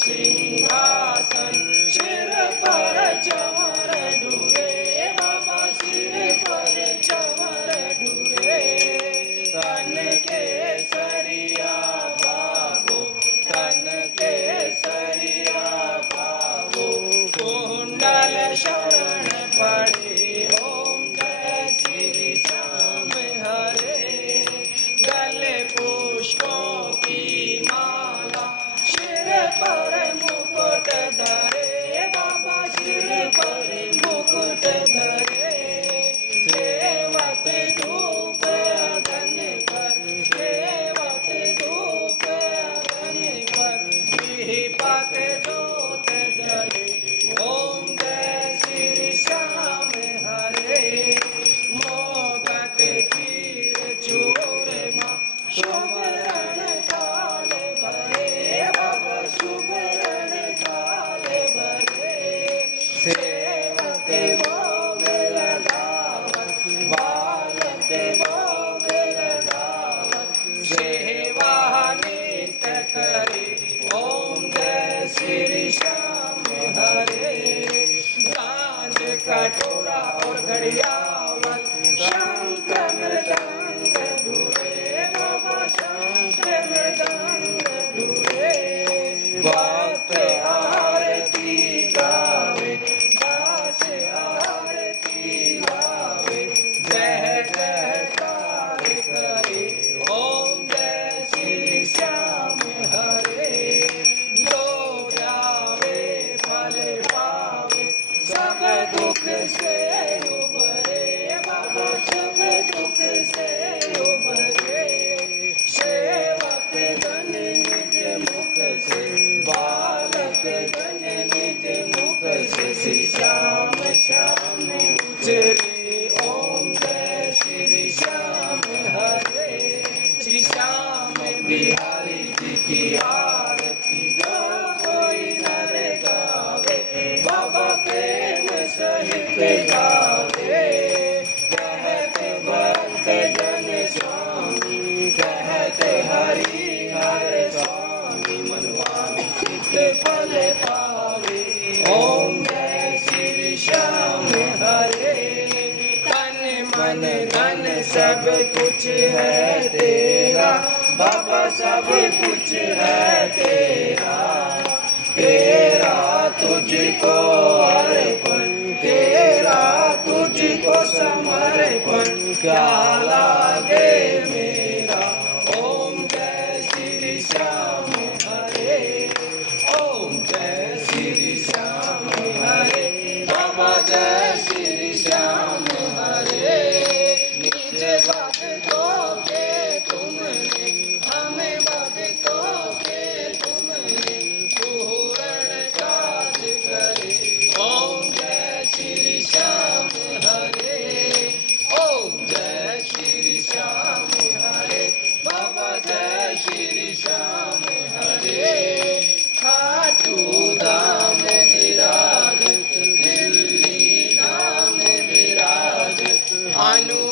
सिंहासन, सिर पर चमर ढूरे बाबा, सिर पर चमर ढूरे। तन के सरिया बाबू, तन के सरिया बाबू, कुंडल शरण पड़े ओम जय श्री श्याम हरे। गले पुष्पों की माला, सिर पर मुकुट धरे बाबा, सिर पर मुकुट धरे। सेवक धूप अगन पर, सेवक धूप अगन पर, दीपक जोत जले ओम जय श्री श्याम हरे। मोदक खीर चूरमा, सुमरण काल भरे बाबा, सुमरण काल भरे। सेवक भोग लगावत, बालक भोग लगावत, सेवा नित्य करे ओम जय श्री श्याम हरे। गांज कटोरा और घड़ियावत, शंख मृदंग धुरे बाबा, शंख मृदंग धुरे। भक्त आरती गावे, दास आरती गावे, जय जयकार करे ओम जय श्री श्याम हरे। जो जावे फल पावे, सब दुख से उबरे बाबा, सब दुख से उबरे। सेवक धन निज मुख से, बालक धन निज मुख से, श्री श्याम श्याम उचरे ओम जय श्री श्याम हरे। श्री श्याम बिहारी जी की आरती जो कोई नर गावे बाबा, प्रेम सहित गावे। कहते भक्त जन स्वामी, कहते हरि हर स्वामी, मनवांछित फल पावे ओम जय श्री श्याम हरे। तन मन धन सब कुछ है तेरा बाबा, सब कुछ है तेरा। तेरा तुझको अर्पण, तेरा तुझको समर्पण, क्या लागे मेरा ओम जय श्री श्याम हरे। ओम जय श्री श्याम हरे बाबा, जय श्री श्याम हरे। निज भक्तों के तुमने, हमें भक्तों के तुमने, पूर्ण काज करे ओम जय श्री श्याम हरे। ओम जय श्री श्याम हरे बाबा, जय श्री श्याम हरे। खाटू धाम विराजत, दिल्ली धाम विराजत, अनु